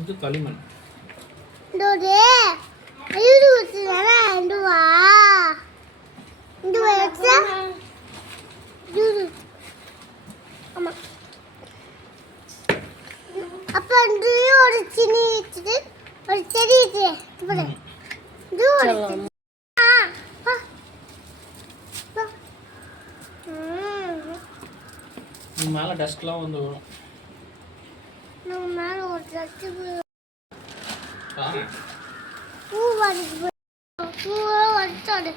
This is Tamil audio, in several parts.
இது களிமண். டோரே ஐயோ ஊத்துறா அண்டுவா இண்டுவா எக்ஸா யூரு அம்மா அப்ப அந்த ஒரு சினி வச்சிட்டு ஒரு செடி இது பாரு இது ஒரு இது மேல டஸ்ட்லாம் வந்து வரும். நம்ம மேல ஒரு டஸ்ட் பாரு. பூ வருது பூ வருது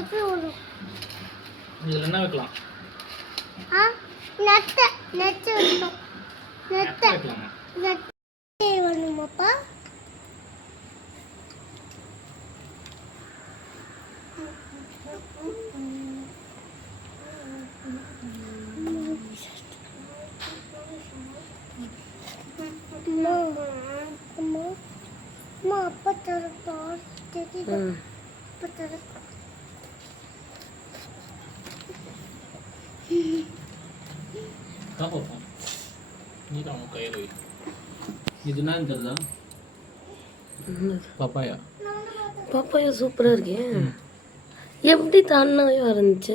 எப்படி வரும்? இதுல என்ன வைக்கலாம்? நெட்டை வைக்கணும். நெட்டை வைக்கலாமா? நெட்டை வேணுமாப்பா? அம்மா அப்பா தரப்பா தெரியுது அப்பா தரப்பா பாப்போம். நீ தான் கையில வை. இது என்ன தெரியுதா? பப்பாயா. பப்பாயா சூப்பரா இருக்கு. எப்படி தானாவே வந்துச்சு?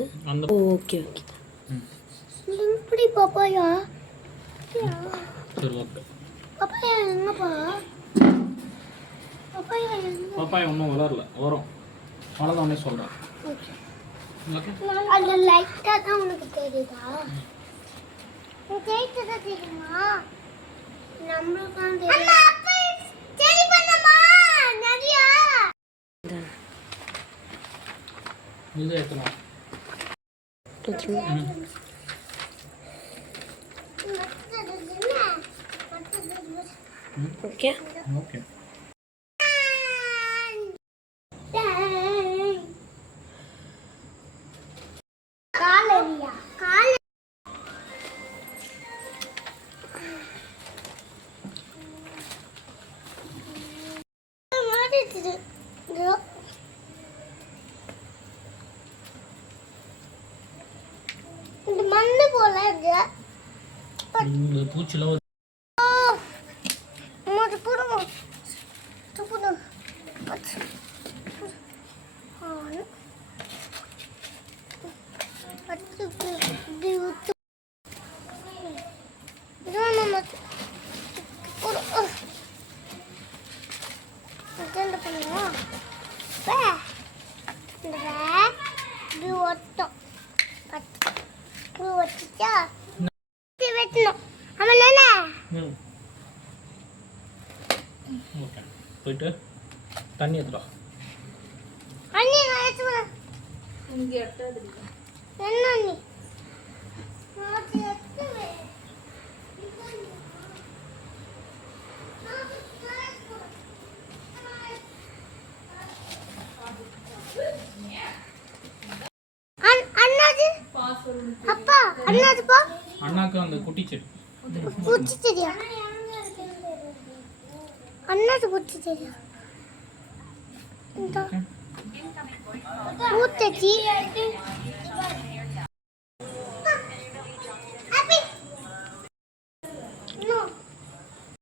Okay okay. எப்படி பப்பாயா? சரி ஓகே. பப்பாயா எங்கப்பா? பப்பாயா எங்க? பப்பாயா இன்னும் வளரல, வரும். வளர்ந்தோடனே சொல்றேன். ஓகே. ஓகே. அது லைட்டா தான் உனக்கு தெரியுதா? உனக்கு லைட்டா தெரியுமா? நம்மளுக்கு தான் தெரியும். அம்மா அப்பா சரி பண்ணமா நிறைய. இது ஏத்தலாம். Okay okay. காலரியா கால இந்த மண்ணு போல இருக்கு. இந்த பூச்சிலாம் மொத போடுங்க. போடு. ஓகே. போயிட்டு தண்ணி எடுத்துடா. அண்ணி நான் ஏத்துவா. இங்க எட்டாது. என்ன நீ? நான் ஏத்துவே. அண்ணாது அப்பா அண்ணாது பா. அண்ணாக்கு அந்த குட்டி செடி. குட்டி செடியா? அண்ணாது குட்டி செடியா? இந்த பூத்தச்சி